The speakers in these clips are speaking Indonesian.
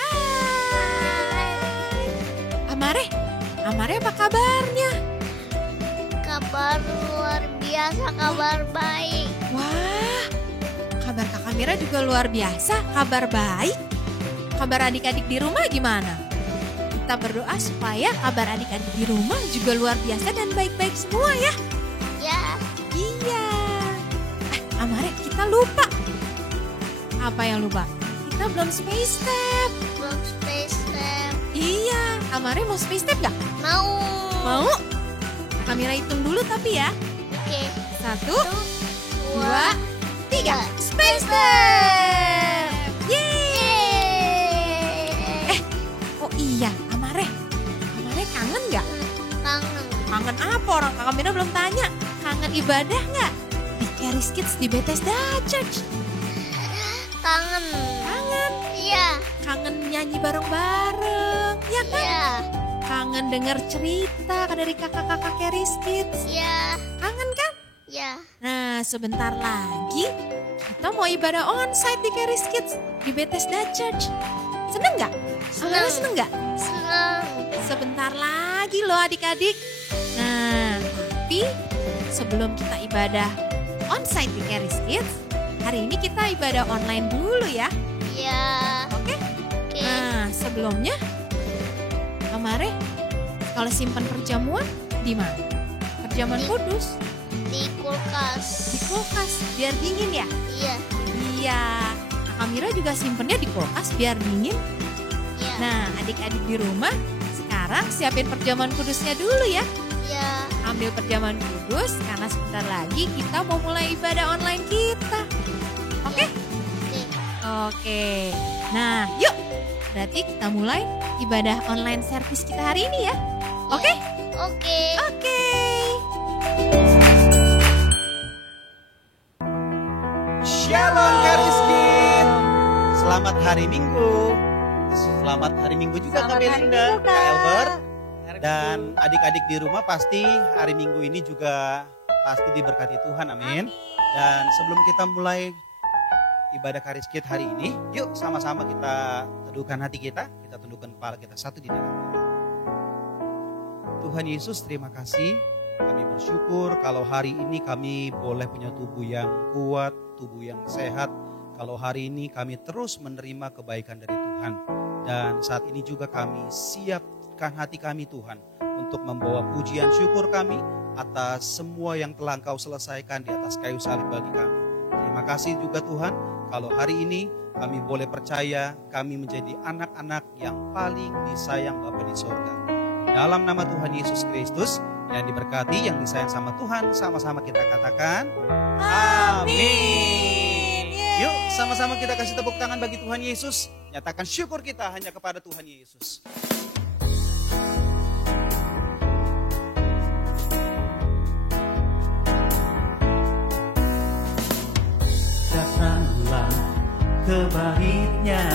Hai. Amare apa kabarnya? Kabar luar biasa, kabar baik. Wah, kabar Kakak Mira juga luar biasa, kabar baik. Kabar adik-adik di rumah gimana? Kita berdoa supaya kabar adik-adik di rumah juga luar biasa dan baik-baik semua ya. Ya, Iya. Amare, kita lupa. Apa yang lupa? Kita belum space step. belum space step. Iya, Amare mau space step gak? Mau. Mau? Kamera hitung dulu tapi ya. Oke. 1, 2, 2, 3. Space step! Yeay. Oh iya, Amare kangen gak? Kangen. Kangen apa? Orang Kakak Mira belum tanya. Kangen ibadah gak? Di Charis Kids di Bethesda Church. Kangen. Kangen. Iya. Kangen nyanyi bareng-bareng. Ya kan? Iya. Kangen denger cerita dari kakak-kakak Charis Kids. Iya. Kangen kan? Iya. Nah, sebentar lagi kita mau ibadah onsite di Charis Kids di Bethesda Church. Seneng gak? Amare seneng gak? Senang. Sebentar lagi loh adik-adik. Nah, tapi sebelum kita ibadah onsite di Charis Kids, hari ini kita ibadah online dulu ya. Iya. Oke? Oke. Nah, sebelumnya Amare kalau simpan perjamuan di mana? Perjamuan kudus Di kulkas. di kulkas biar dingin ya. Iya. Iya. Kakak Mira juga simpennya di kulkas biar dingin. Iya. Nah, adik-adik di rumah sekarang siapin perjamuan kudusnya dulu ya. Iya. Ambil perjamuan kudus karena sebentar lagi kita mau mulai ibadah online kita. Oke? Oke. Oke. Nah, yuk. Berarti kita mulai ibadah online service kita hari ini ya. Oke? Oke. Oke. Shalom Charis Kids. Selamat hari Minggu. Selamat hari Minggu juga Kak Belinda, Kak Albert. Dan adik-adik di rumah pasti hari Minggu ini juga pasti diberkati Tuhan, amin. Dan sebelum kita mulai ibadah Charis Kids hari ini, yuk sama-sama kita teduhkan hati kita tundukkan kepala kita satu di dalam doa. Tuhan Yesus, terima kasih. Kami bersyukur kalau hari ini kami boleh punya tubuh yang kuat, tubuh yang sehat. Kalau hari ini kami terus menerima kebaikan dari Tuhan. Dan saat ini juga kami siapkan hati kami Tuhan untuk membawa pujian syukur kami atas semua yang telah Engkau selesaikan di atas kayu salib bagi kami. Terima kasih juga Tuhan, kalau hari ini kami boleh percaya kami menjadi anak-anak yang paling disayang Bapa di sorga. Di dalam nama Tuhan Yesus Kristus yang diberkati, yang disayang sama Tuhan, sama-sama kita katakan amin. Yuk sama-sama kita kasih tepuk tangan bagi Tuhan Yesus. Nyatakan syukur kita hanya kepada Tuhan Yesus. Datanglah ke baitnya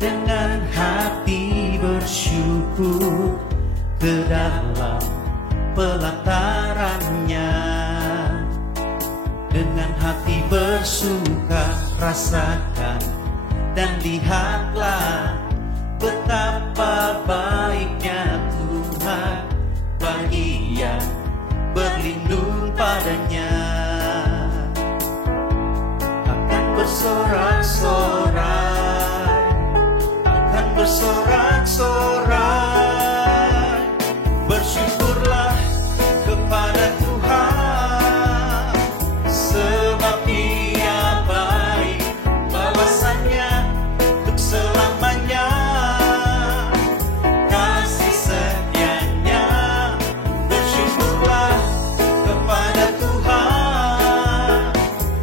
dengan hati bersyukur, ke dalam pelatarannya dengan hati bersuka. Rasakan dan lihatlah betapa baiknya Tuhan bagi yang berlindung padanya. Akan bersorak-sorai, akan bersorak-sorai, bersyukurlah kepada Tuhan, sebab Dia baik, bawasannya untuk selamanya, kasih setianya. Bersyukurlah kepada Tuhan,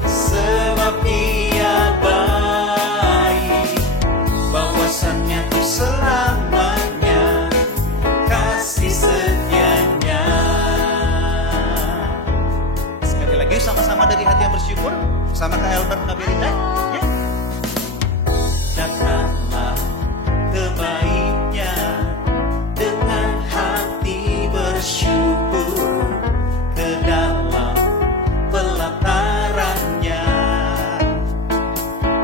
sebab Dia baik, bawasannya untuk selamanya, kasih setianya. Sekali lagi sama-sama dari hati yang bersyukur bersama Kak Albert, Kak Belinda. Ya. Datanglah ke baitnya dengan hati bersyukur, ke dalam pelatarannya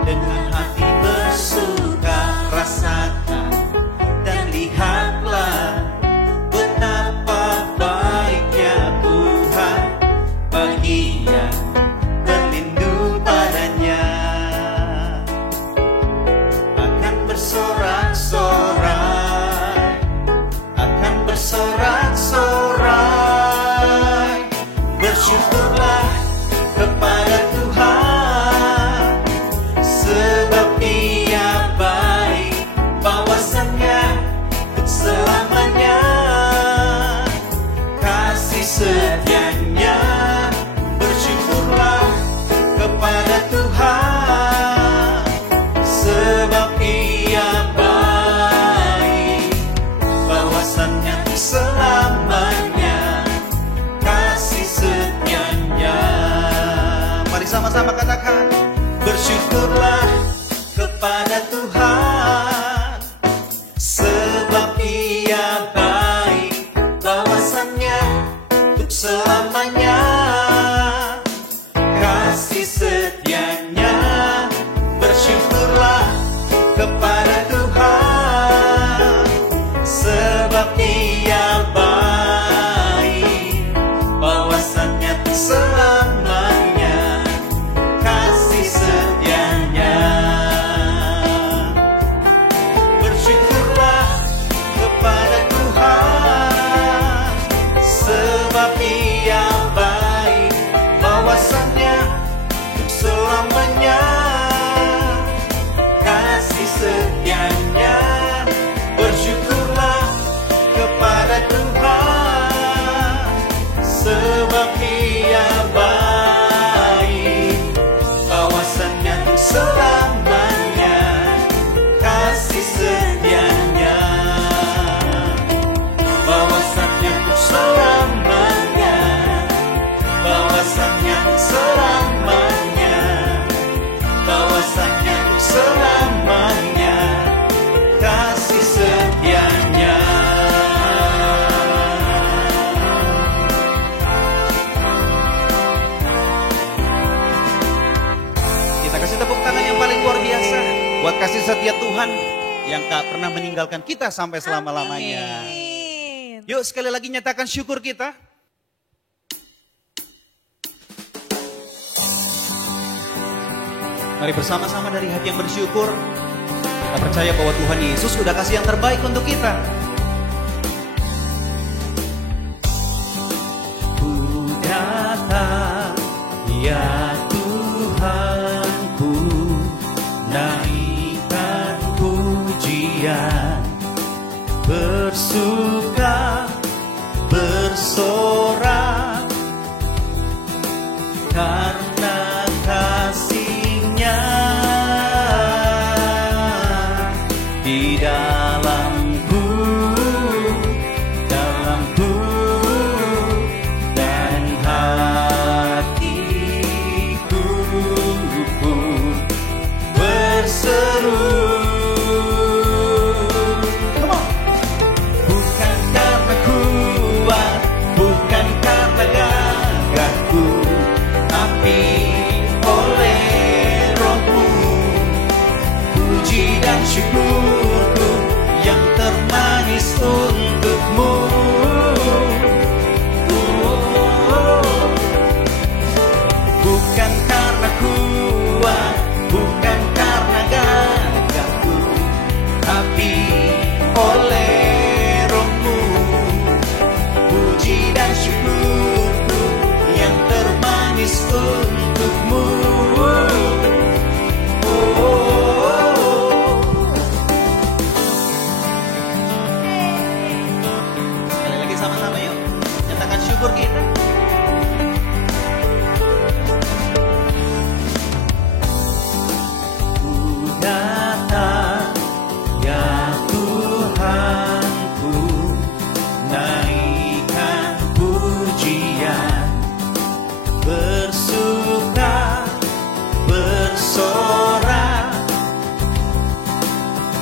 dengan hati bersuka. Rasa kasih setia Tuhan yang tak pernah meninggalkan kita sampai selama-lamanya. Amin. Yuk sekali lagi nyatakan syukur kita. Mari bersama-sama dari hati yang bersyukur. Kita percaya bahwa Tuhan Yesus sudah kasih yang terbaik untuk kita. Ku datang, ya Tuhanku, naikkan pujian, bersuka, bersorak, karena kasih-Nya di dalamku, dalamku dan hatiku berseru. Come on. Bukan karena kuat, bukan karena gagahku, tapi oleh Roh-Mu, puji dan syukurku yang termanis untuk-Mu. Bukan karena kuat, bukan karena gagahku, tapi oleh Roh-Mu, puji dan syukurku yang termanis untuk-Mu. Sekali lagi sama-sama yuk. Nyatakan syukur kita. Ku datang, ya Tuhanku, naikkan pujian, bersuka, bersorak,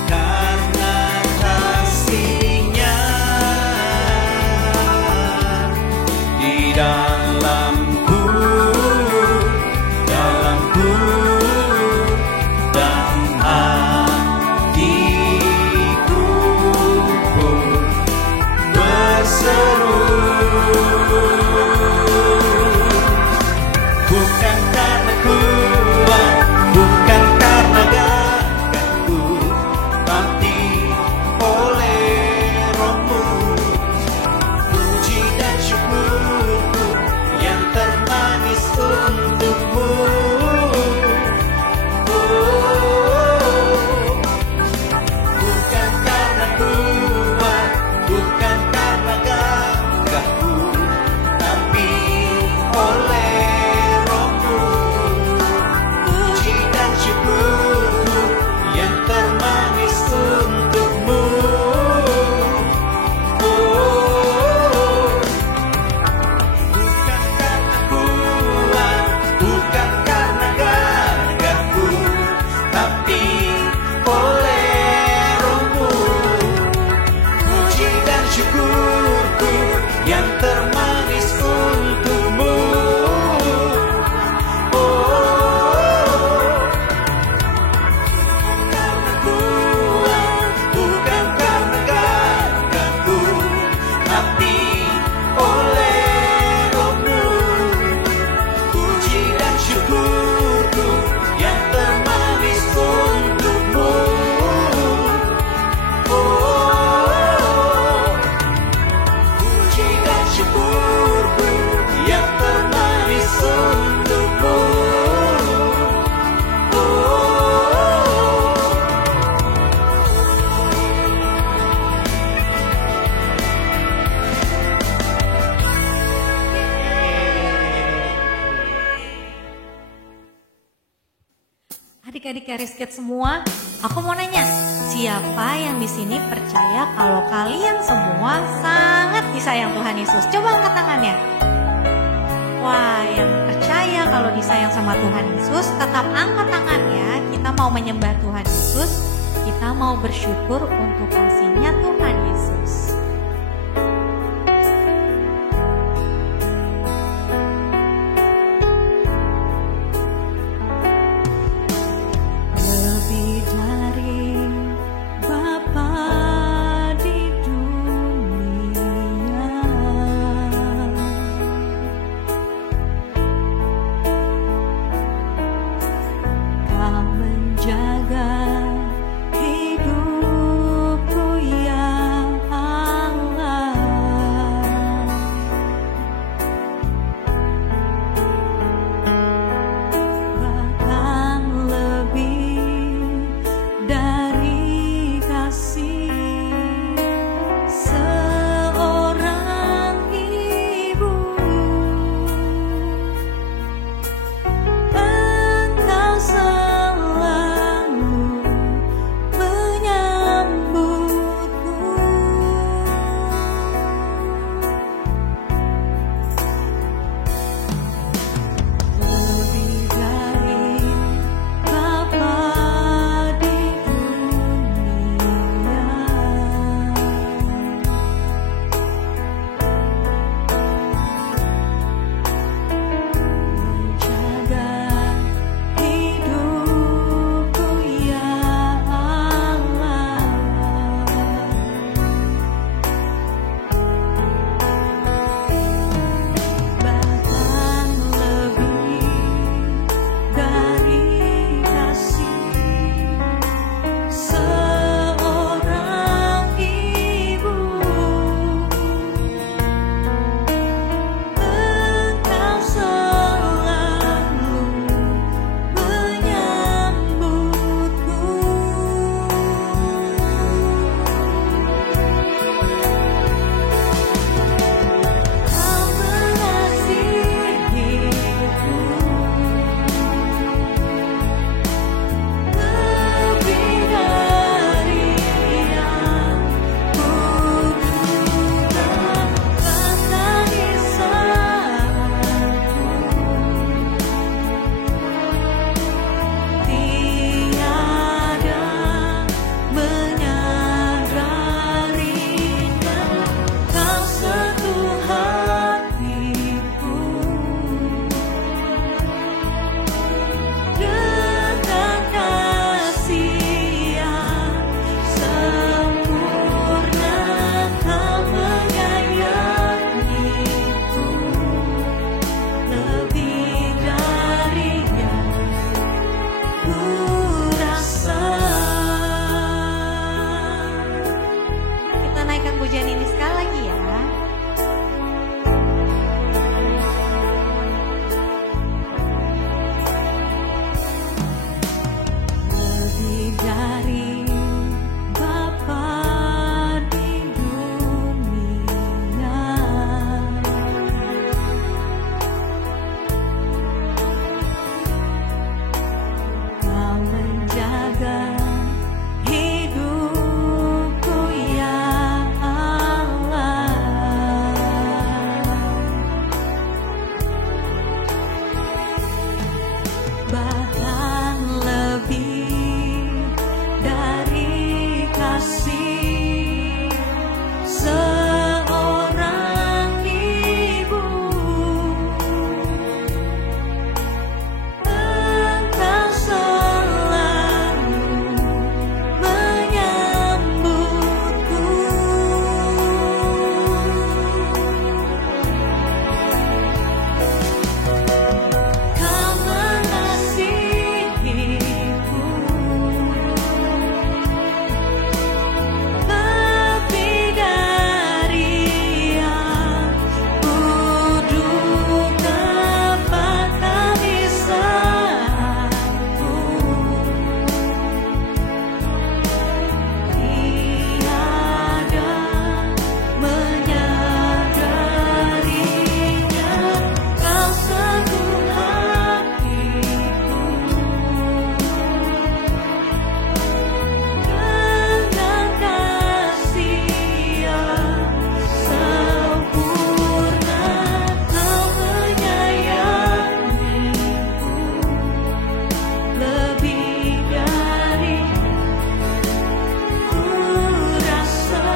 karena kasih-Nya di dalamku, dalamku dan hatiku berseru. Bukan karena kuat, bukan karena gagahku, tapi oleh Roh-Mu, puji dan syukurku yang termanis untuk-Mu. Bukan karena kuat, bukan karena gagahku, tapi oleh Roh-Mu, puji dan syukurku yang termanis untuk-Mu. Bukan karena kuat, bukan karena gagahku, tapi oleh Roh-Mu, puji dan syukurku yang termanis untuk-Mu. Karena kuat, bukan karena gagahku, tapi oleh Roh-Mu, puji dan syukurku yang termanis untuk-Mu. Puji dan syukurku yang termanis untuk-Mu. Adik-adik Karisket semua, aku mau nanya, siapa yang di sini percaya kalau kalian semua sangat disayang Tuhan Yesus? Coba angkat tangannya. Wah, yang percaya kalau disayang sama Tuhan Yesus, tetap angkat tangannya. Kita mau menyembah Tuhan Yesus, kita mau bersyukur untuk kasih-Nya Tuhan Yesus. Lebih dari pujian ini sekali lagi ya. Lebih dari Bapa di dunia, Kau menjaga hidupku ya Allah. Bahkan lebih dari kasih seorang ibu, Engkau selalu menyambutku. Kau mengasihiku lebih dari yang kuduga, tak bisa aku tiada menyadarinya. Kau sentuh hatiku dengan kasih yang sempurna. Kau menyayangiku lebih dari ku rasa.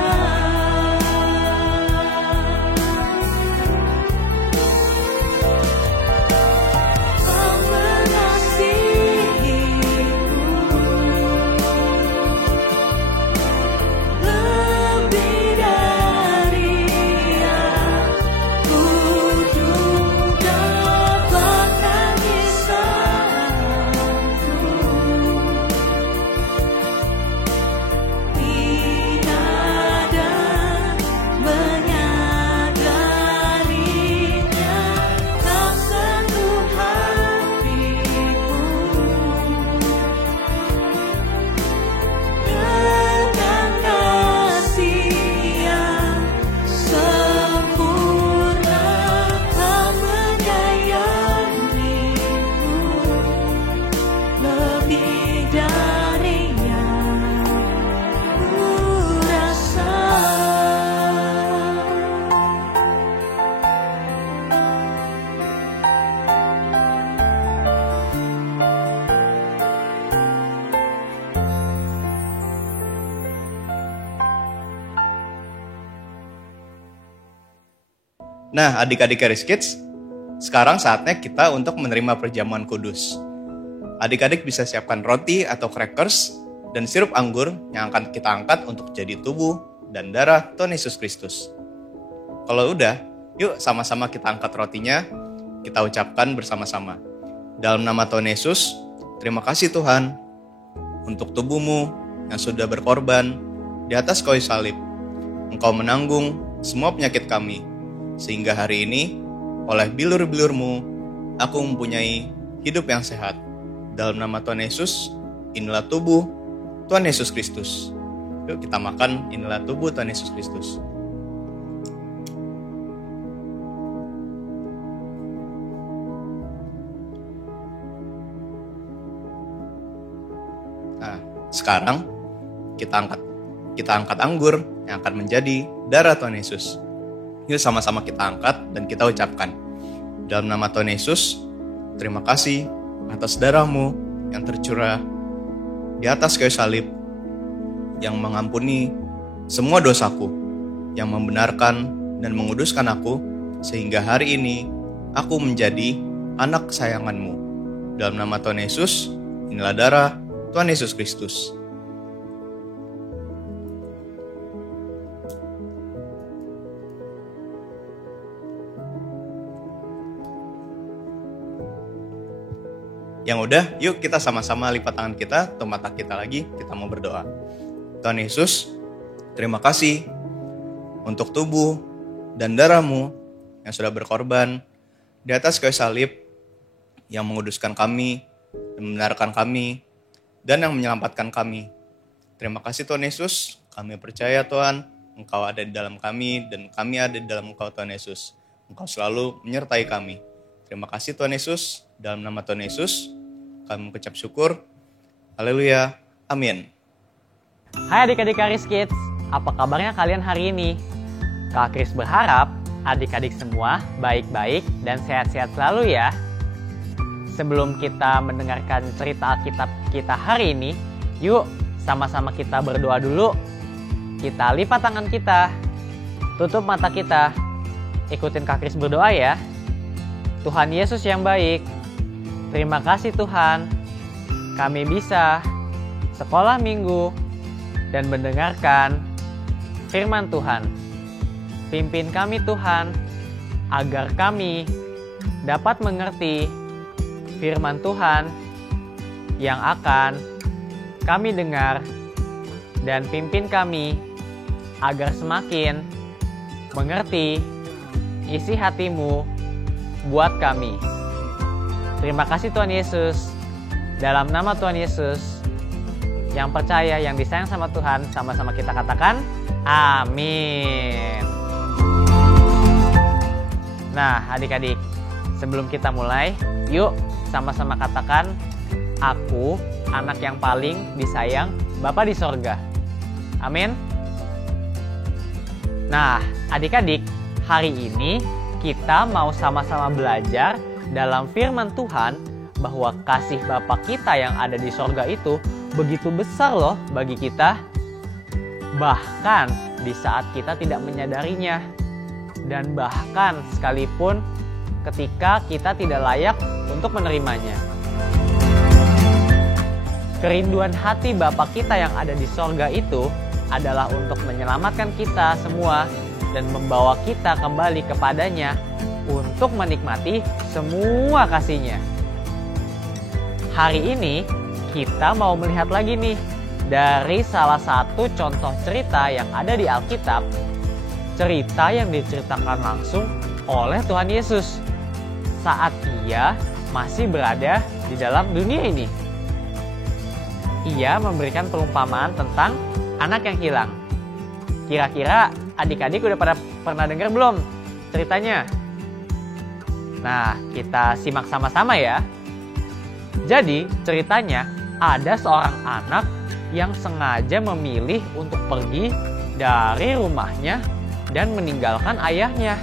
Kau mengasihiku lebih dari yang kuduga, bahkan bisa aku tiada menyadarinya. Kau sentuh hatiku dengan kasih yang sempurna. Kau menyayangiku lebih dari yang ku rasa. Nah, adik-adik Charis Kids, sekarang saatnya kita untuk menerima perjamuan kudus. Adik-adik bisa siapkan roti atau crackers dan sirup anggur yang akan kita angkat untuk jadi tubuh dan darah Tuhan Yesus Kristus. Kalau udah, yuk sama-sama kita angkat rotinya, kita ucapkan bersama-sama. Dalam nama Tuhan Yesus, terima kasih Tuhan untuk tubuhmu yang sudah berkorban di atas kayu salib. Engkau menanggung semua penyakit kami, sehingga hari ini oleh bilur-bilurmu aku mempunyai hidup yang sehat. Dalam nama Tuhan Yesus, inilah tubuh Tuhan Yesus Kristus. Yuk kita makan, inilah tubuh Tuhan Yesus Kristus. Nah, sekarang kita angkat anggur yang akan menjadi darah Tuhan Yesus. Yuk sama-sama kita angkat dan kita ucapkan. Dalam nama Tuhan Yesus, terima kasih atas darahmu yang tercurah di atas kayu salib, yang mengampuni semua dosaku, yang membenarkan dan menguduskan aku, sehingga hari ini aku menjadi anak kesayanganmu. Dalam nama Tuhan Yesus, inilah darah Tuhan Yesus Kristus. Yang udah, yuk kita sama-sama lipat tangan kita, tutup mata kita lagi, kita mau berdoa. Tuhan Yesus, terima kasih untuk tubuh dan darah-Mu yang sudah berkorban di atas kayu salib yang menguduskan kami dan membenarkan kami dan yang menyelamatkan kami. Terima kasih Tuhan Yesus, kami percaya Tuhan, Engkau ada di dalam kami dan kami ada di dalam Engkau Tuhan Yesus. Engkau selalu menyertai kami. Terima kasih Tuhan Yesus, dalam nama Tuhan Yesus, kami mengucap syukur. Haleluya, amin. Hai adik-adik Karis Kids, apa kabarnya kalian hari ini? Kak Kris berharap adik-adik semua baik-baik dan sehat-sehat selalu ya. Sebelum kita mendengarkan cerita Alkitab kita hari ini, yuk sama-sama kita berdoa dulu. Kita lipat tangan kita, tutup mata kita, ikutin Kak Kris berdoa ya. Tuhan Yesus yang baik, terima kasih Tuhan, kami bisa sekolah minggu dan mendengarkan firman Tuhan. Pimpin kami Tuhan, agar kami dapat mengerti firman Tuhan yang akan kami dengar, dan pimpin kami agar semakin mengerti isi hati-Mu buat kami. Terima kasih Tuhan Yesus. Dalam nama Tuhan Yesus, yang percaya, yang disayang sama Tuhan, sama-sama kita katakan amin. Nah adik-adik, sebelum kita mulai, yuk sama-sama katakan, aku anak yang paling disayang Bapa di sorga. Amin. Nah adik-adik, hari ini kita mau sama-sama belajar dalam firman Tuhan bahwa kasih Bapa kita yang ada di sorga itu begitu besar loh bagi kita. Bahkan di saat kita tidak menyadarinya. Dan bahkan sekalipun ketika kita tidak layak untuk menerimanya. Kerinduan hati Bapa kita yang ada di sorga itu adalah untuk menyelamatkan kita semua dan membawa kita kembali kepadanya untuk menikmati semua kasih-Nya. Hari ini kita mau melihat lagi nih dari salah satu contoh cerita yang ada di Alkitab. Cerita yang diceritakan langsung oleh Tuhan Yesus saat Ia masih berada di dalam dunia ini. Ia memberikan perumpamaan tentang anak yang hilang. Kira-kira adik-adik udah pernah dengar belum ceritanya? Nah, kita simak sama-sama ya. Jadi, ceritanya ada seorang anak yang sengaja memilih untuk pergi dari rumahnya dan meninggalkan ayahnya.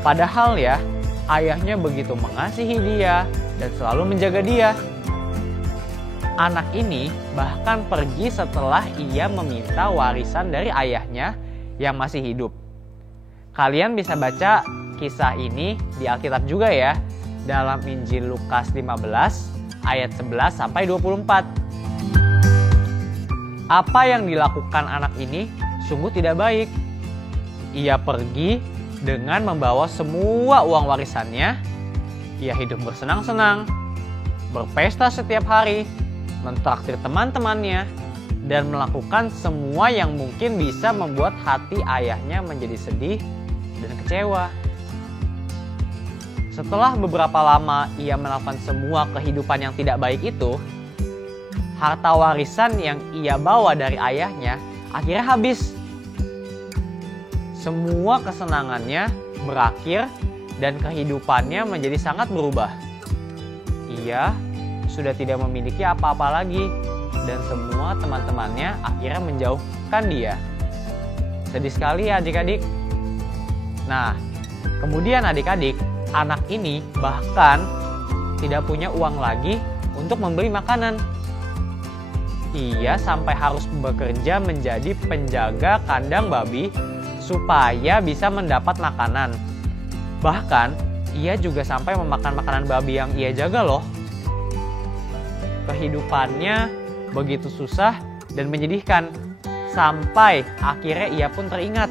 Padahal ya, ayahnya begitu mengasihi dia dan selalu menjaga dia. Anak ini bahkan pergi setelah ia meminta warisan dari ayahnya yang masih hidup. Kalian bisa baca kisah ini di Alkitab juga ya, dalam Injil Lukas 15 ayat 11 sampai 24. Apa yang dilakukan anak ini sungguh tidak baik. Ia pergi dengan membawa semua uang warisannya. Ia hidup bersenang-senang, berpesta setiap hari, mentraktir teman-temannya, dan melakukan semua yang mungkin bisa membuat hati ayahnya menjadi sedih dan kecewa. Setelah beberapa lama ia melakukan semua kehidupan yang tidak baik itu, harta warisan yang ia bawa dari ayahnya akhirnya habis. Semua kesenangannya berakhir dan kehidupannya menjadi sangat berubah. Ia sudah tidak memiliki apa-apa lagi dan semua teman-temannya akhirnya menjauhkan dia. Sedih sekali ya adik-adik. Nah, kemudian adik-adik, anak ini bahkan tidak punya uang lagi untuk membeli makanan. Ia sampai harus bekerja menjadi penjaga kandang babi supaya bisa mendapat makanan. Bahkan, ia juga sampai memakan makanan babi yang ia jaga loh. Kehidupannya begitu susah dan menyedihkan, sampai akhirnya ia pun teringat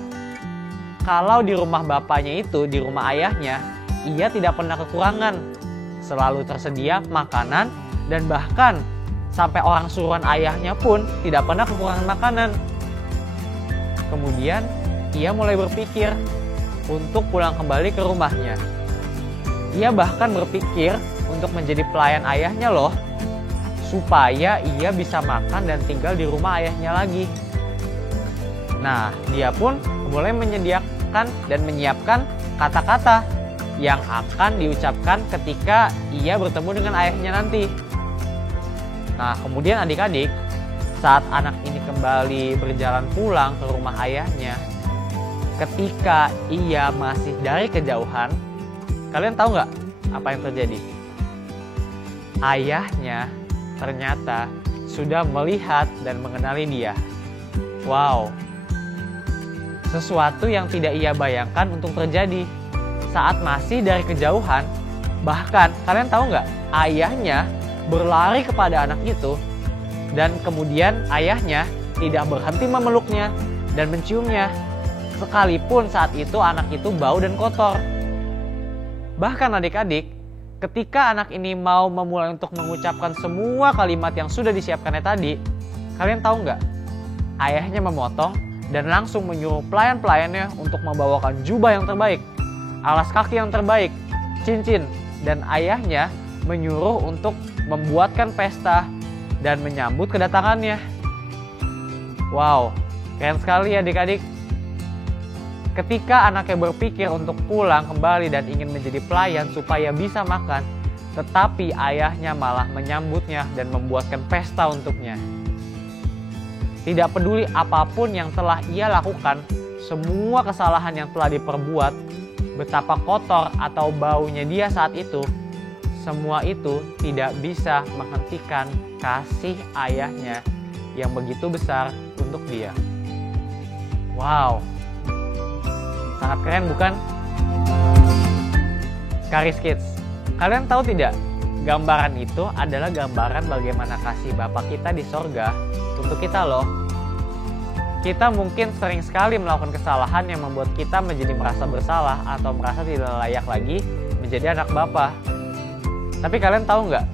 kalau di rumah bapaknya itu, di rumah ayahnya, ia tidak pernah kekurangan. Selalu tersedia makanan dan bahkan sampai orang suruhan ayahnya pun tidak pernah kekurangan makanan. Kemudian ia mulai berpikir untuk pulang kembali ke rumahnya. Ia bahkan berpikir untuk menjadi pelayan ayahnya loh, supaya ia bisa makan dan tinggal di rumah ayahnya lagi. Nah, dia pun mulai menyediakan dan menyiapkan kata-kata yang akan diucapkan ketika ia bertemu dengan ayahnya nanti. Nah, kemudian adik-adik, saat anak ini kembali berjalan pulang ke rumah ayahnya, ketika ia masih dari kejauhan, kalian tahu nggak apa yang terjadi? Ayahnya ternyata sudah melihat dan mengenali dia. Wow, sesuatu yang tidak ia bayangkan untuk terjadi saat masih dari kejauhan. Bahkan kalian tahu nggak, ayahnya berlari kepada anak itu, dan kemudian ayahnya tidak berhenti memeluknya dan menciumnya, sekalipun saat itu anak itu bau dan kotor. Bahkan adik-adik, ketika anak ini mau memulai untuk mengucapkan semua kalimat yang sudah disiapkannya tadi, kalian tahu nggak? Ayahnya memotong dan langsung menyuruh pelayan-pelayannya untuk membawakan jubah yang terbaik, alas kaki yang terbaik, cincin, dan ayahnya menyuruh untuk membuatkan pesta dan menyambut kedatangannya. Wow, keren sekali ya adik-adik. Ketika anaknya berpikir untuk pulang kembali dan ingin menjadi pelayan supaya bisa makan, tetapi ayahnya malah menyambutnya dan membuatkan pesta untuknya. Tidak peduli apapun yang telah ia lakukan, semua kesalahan yang telah diperbuat, betapa kotor atau baunya dia saat itu, semua itu tidak bisa menghentikan kasih ayahnya yang begitu besar untuk dia. Wow, sangat keren bukan? Karis Kids, kalian tahu tidak? Gambaran itu adalah gambaran bagaimana kasih Bapa kita di sorga untuk kita loh. Kita mungkin sering sekali melakukan kesalahan yang membuat kita menjadi merasa bersalah atau merasa tidak layak lagi menjadi anak Bapa. Tapi kalian tahu nggak?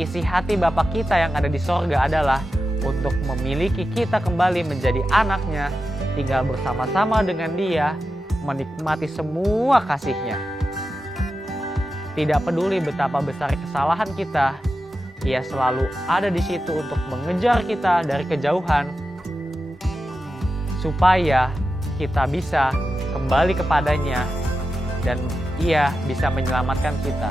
Isi hati Bapa kita yang ada di sorga adalah untuk memiliki kita kembali menjadi anaknya, tinggal bersama-sama dengan Dia, menikmati semua kasih-Nya. Tidak peduli betapa besar kesalahan kita, Dia selalu ada di situ untuk mengejar kita dari kejauhan, supaya kita bisa kembali kepadanya dan Ia bisa menyelamatkan kita.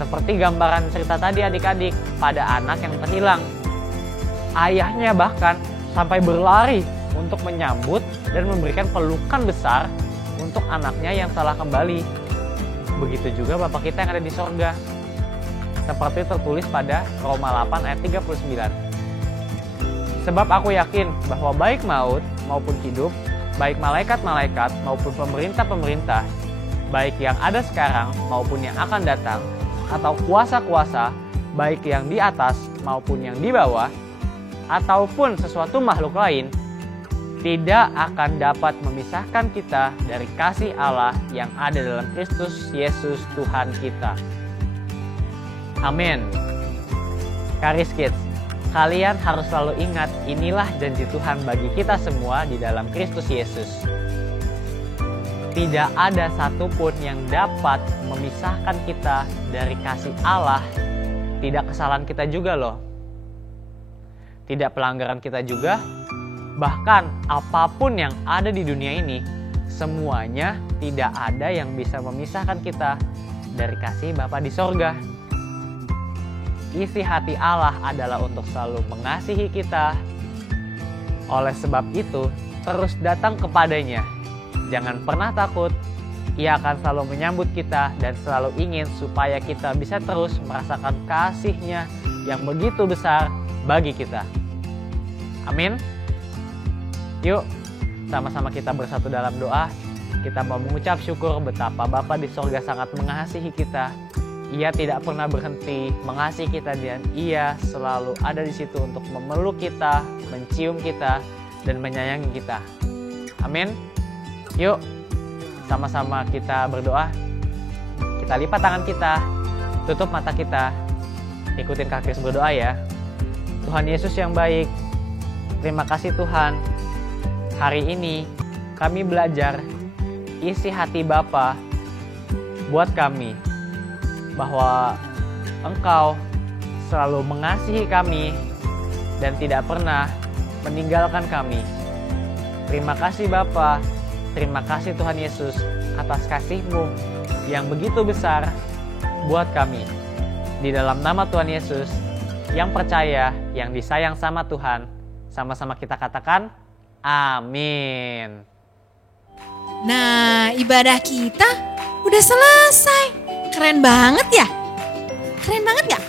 Seperti gambaran cerita tadi adik-adik, pada anak yang terhilang. Ayahnya bahkan sampai berlari untuk menyambut dan memberikan pelukan besar untuk anaknya yang telah kembali. Begitu juga Bapa kita yang ada di sorga. Seperti tertulis pada Roma 8 ayat 39. Sebab aku yakin bahwa baik maut maupun hidup, baik malaikat-malaikat maupun pemerintah-pemerintah, baik yang ada sekarang maupun yang akan datang, atau kuasa-kuasa, baik yang di atas maupun yang di bawah, ataupun sesuatu makhluk lain, tidak akan dapat memisahkan kita dari kasih Allah yang ada dalam Kristus Yesus Tuhan kita. Amin. Karis Kids, kalian harus selalu ingat, inilah janji Tuhan bagi kita semua di dalam Kristus Yesus. Tidak ada satupun yang dapat memisahkan kita dari kasih Allah. Tidak kesalahan kita juga loh. Tidak pelanggaran kita juga. Bahkan apapun yang ada di dunia ini, semuanya tidak ada yang bisa memisahkan kita dari kasih Bapa di sorga. Isi hati Allah adalah untuk selalu mengasihi kita. Oleh sebab itu, terus datang kepadanya. Jangan pernah takut, Ia akan selalu menyambut kita dan selalu ingin supaya kita bisa terus merasakan kasih-Nya yang begitu besar bagi kita. Amin. Yuk, sama-sama kita bersatu dalam doa. Kita mau mengucap syukur betapa Bapa di sorga sangat mengasihi kita. Ia tidak pernah berhenti mengasihi kita dan Ia selalu ada di situ untuk memeluk kita, mencium kita, dan menyayangi kita. Amin. Yuk, sama-sama kita berdoa. Kita lipat tangan kita, tutup mata kita, ikutin Kak Kris berdoa ya. Tuhan Yesus yang baik, terima kasih Tuhan. Hari ini kami belajar isi hati Bapa buat kami, bahwa Engkau selalu mengasihi kami dan tidak pernah meninggalkan kami. Terima kasih Bapa, terima kasih Tuhan Yesus atas kasih-Mu yang begitu besar buat kami. Di dalam nama Tuhan Yesus, yang percaya, yang disayang sama Tuhan, sama-sama kita katakan, amin. Nah, ibadah kita udah selesai. Keren banget ya? Keren banget gak?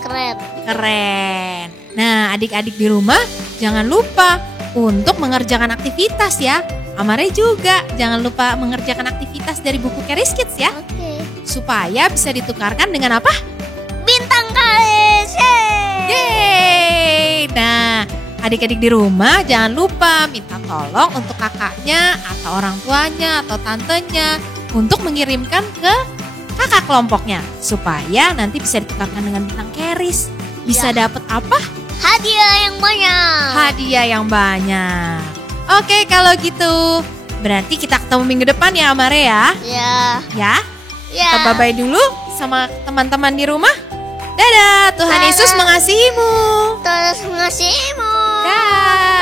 Keren. Keren. Nah, adik-adik di rumah jangan lupa untuk mengerjakan aktivitas ya. Amare juga jangan lupa mengerjakan aktivitas dari buku Charis Kids ya. Oke. Supaya bisa ditukarkan dengan apa? Bintang Charis. Yeay! Nah, adik-adik di rumah jangan lupa minta tolong untuk kakaknya atau orang tuanya atau tantenya untuk mengirimkan ke kakak kelompoknya supaya nanti bisa ditukarkan dengan bintang Charis. Bisa dapat apa? Hadiah yang banyak. Hadiah yang banyak. Oke, kalau gitu berarti kita ketemu minggu depan ya Amare ya. Ya. Ya. Ya. Kita bye-bye dulu sama teman-teman di rumah. Dadah, Tuhan Dadah. Yesus mengasihimu. Terus mengasihimu. Dah.